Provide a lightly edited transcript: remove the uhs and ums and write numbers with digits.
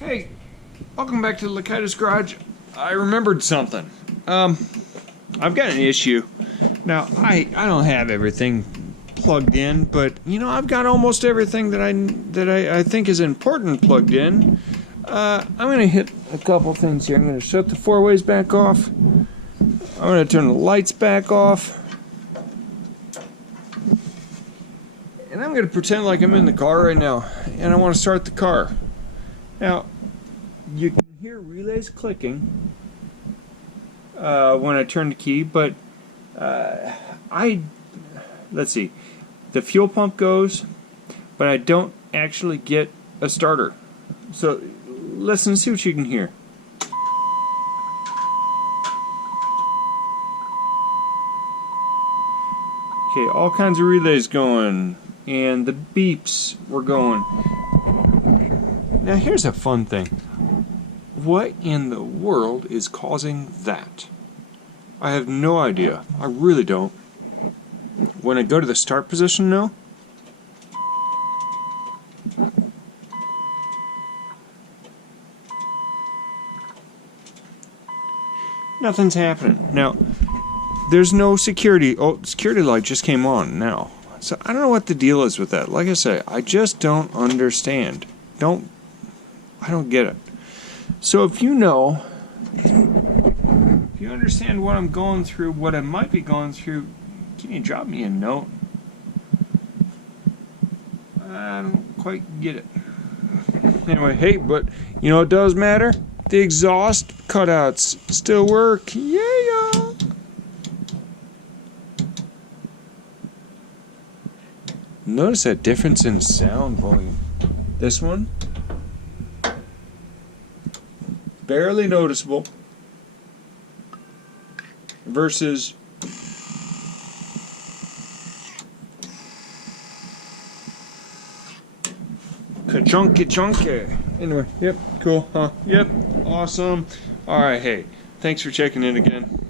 Hey, welcome back to the Lakaitis Garage. I remembered something. I've got an issue. Now, I don't have everything plugged in, but I've got almost everything that I think is important plugged in. I'm gonna hit a couple things here. I'm gonna shut the four ways back off. I'm gonna turn the lights back off. And I'm gonna pretend like I'm in the car right now, and I want to start the car. Now, you can hear relays clicking when I turn the key, but let's see, the fuel pump goes, but I don't actually get a starter. So listen, see what you can hear. Okay, all kinds of relays going, and the beeps were going. Now here's a fun thing. What in the world is causing that? I have no idea. I really don't. When I go to the start position now, nothing's happening. Now, there's no security. Oh, security light just came on now. So I don't know what the deal is with that. Like I say, I just don't understand. I don't get it. So if you know, if you understand what I'm going through, what I might be going through, can you drop me a note? I don't quite get it. Anyway, hey, but it does matter. The exhaust cutouts still work. Yeah. Notice that difference in sound volume. This one, barely noticeable, versus ka-chunky. Anyway, yep, cool, huh? Yep, awesome. Alright, hey, thanks for checking in again.